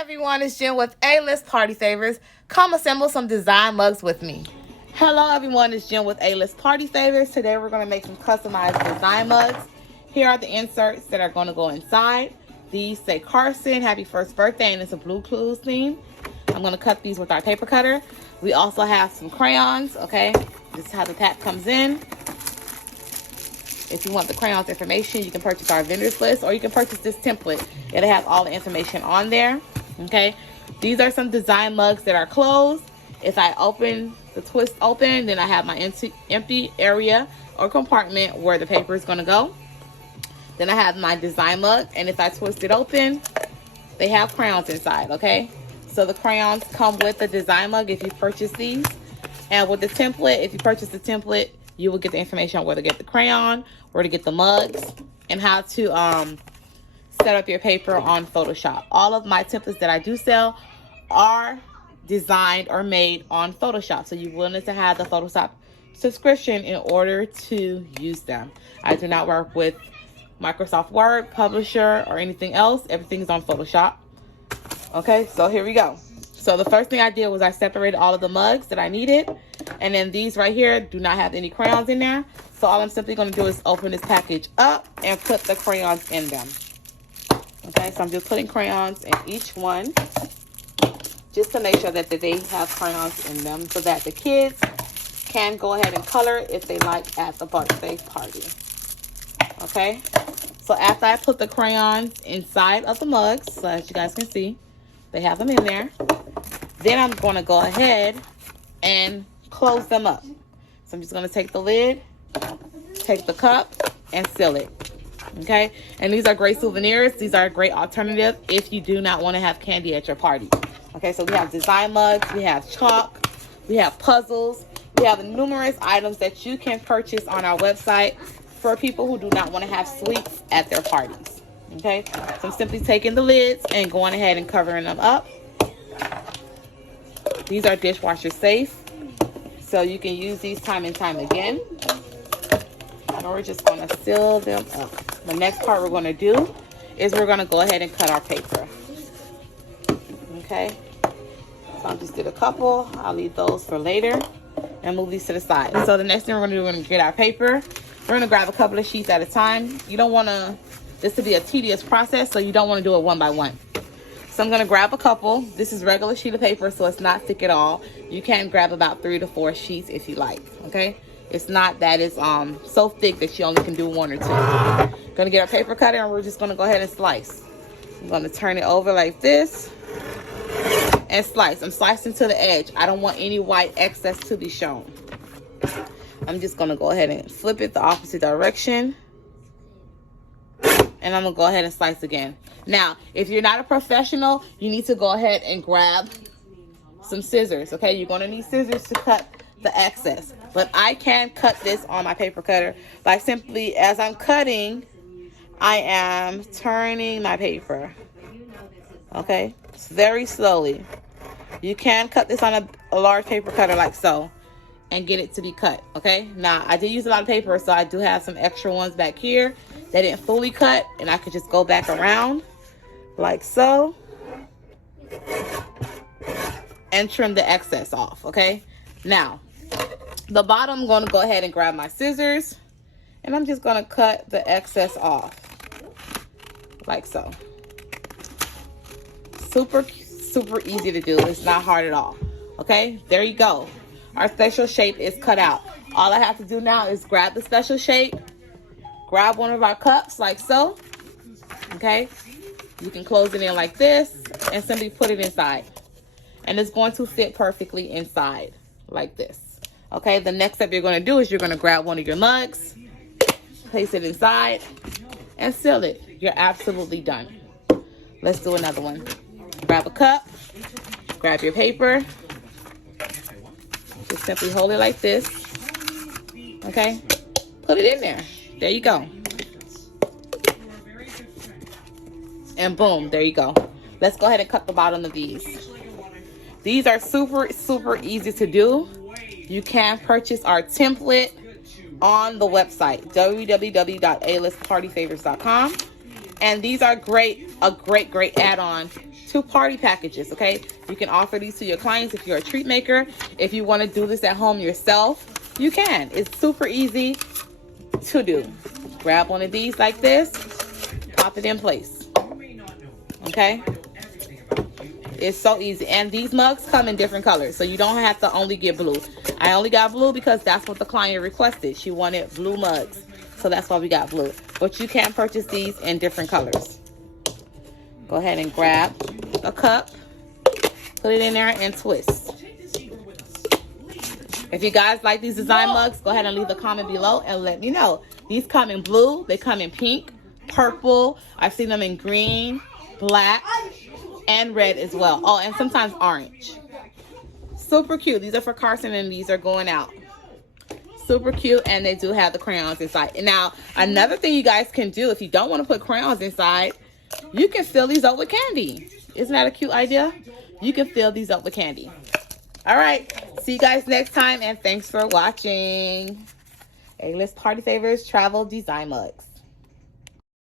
Everyone, it's Jen with A-List Party Savers. Come assemble some design mugs with me. Hello everyone, it's Jen with A-List Party Savers. Today we're going to make some customized design mugs. Here are the inserts that are going to go inside. These say Carson, happy first birthday, and it's a Blue Clues theme. I'm going to cut these with our paper cutter. We also have some crayons, okay? This is how the pack comes in. If you want the crayons information, you can purchase our vendors list, or you can purchase this template. It'll have all the information on there, okay? These are some design mugs that are closed. If I open the twist open, then I have my empty area or compartment where the paper is gonna go. Then I have my design mug, and if I twist it open, they have crayons inside, okay? So the crayons come with the design mug if you purchase these. And with the template, if you purchase the template, you will get the information on where to get the crayon, where to get the mugs, and how to set up your paper on Photoshop. All of my templates that I do sell are designed or made on Photoshop. So you will need to have the Photoshop subscription in order to use them. I do not work with Microsoft Word, Publisher, or anything else. Everything's on Photoshop. Okay, so here we go. So the first thing I did was I separated all of the mugs that I needed. And then these right here do not have any crayons in there. So all I'm simply going to do is open this package up and put the crayons in them. Okay, so I'm just putting crayons in each one, just to make sure that they have crayons in them so that the kids can go ahead and color if they like at the birthday party. Okay, so after I put the crayons inside of the mugs, so as you guys can see, they have them in there. Then I'm going to go ahead and close them up. So I'm just going to take the lid, take the cup, and seal it. Okay, and these are great souvenirs. These are a great alternative if you do not want to have candy at your party. Okay, so we have design mugs, we have chalk, we have puzzles, we have numerous items that you can purchase on our website for people who do not want to have sweets at their parties. Okay, so I'm simply taking the lids and going ahead and covering them up. These are dishwasher safe, so you can use these time and time again. And we're just going to seal them up. The next part we're going to do is we're going to go ahead and cut our paper. Okay, so I just did a couple. I'll leave those for later and move these to the side. So the next thing we're going to do, we're going to get our paper. We're going to grab a couple of sheets at a time. You don't want this to be a tedious process, so you don't want to do it one by one. So I'm going to grab a couple. This is regular sheet of paper, so it's not thick at all. You can grab about 3 to 4 sheets if you like, okay? It's not that it's so thick that you only can do 1 or 2. Going to get our paper cutter, and we're just going to go ahead and slice. I'm going to turn it over like this and slice. I'm slicing to the edge. I don't want any white excess to be shown. I'm just going to go ahead and flip it the opposite direction. And I'm going to go ahead and slice again. Now, if you're not a professional, you need to go ahead and grab some scissors, okay? You're going to need scissors to cut the excess. But I can cut this on my paper cutter by simply, as I'm cutting, I am turning my paper, okay? It's very slowly. You can cut this on a large paper cutter like so and get it to be cut, okay? Now, I did use a lot of paper, so I do have some extra ones back here that didn't fully cut, and I could just go back around like so and trim the excess off, okay? Now, the bottom, I'm going to go ahead and grab my scissors, and I'm just going to cut the excess off like so. Super easy to do. It's not hard at all, okay? There you go. Our special shape is cut out. All I have to do now is grab the special shape, grab one of our cups like so, okay? You can close it in like this and simply put it inside. And it's going to fit perfectly inside like this, okay? The next step you're going to do is you're going to grab one of your mugs, place it inside, and seal it. You're absolutely done. Let's do another one. Grab a cup, grab your paper, just simply hold it like this, okay? Put it in there. There you go. And boom, there you go. Let's go ahead and cut the bottom of these. These are super easy to do. You can purchase our template on the website, www.alistpartyfavors.com. And these are a great add-on 2 party packages, okay? You can offer these to your clients if you're a treat maker. If you want to do this at home yourself, you can. It's super easy to do. Grab one of these like this, pop it in place, okay? It's so easy. And these mugs come in different colors, so you don't have to only get blue. I only got blue because that's what the client requested. She wanted blue mugs, so that's why we got blue. But you can purchase these in different colors. Go ahead and grab a cup, put it in there, and twist. If you guys like these design mugs, go ahead and leave a comment below and let me know. These come in blue, they come in pink, purple. I've seen them in green, black, and red as well. Oh, and sometimes orange. Super cute. These are for Carson, and these are going out. Super cute, and they do have the crayons inside. And now, another thing you guys can do, if you don't want to put crayons inside, you can fill these up with candy. Isn't that a cute idea? You can fill these up with candy. All right. See you guys next time, and thanks for watching. A-List Party Favors Travel Design Mugs.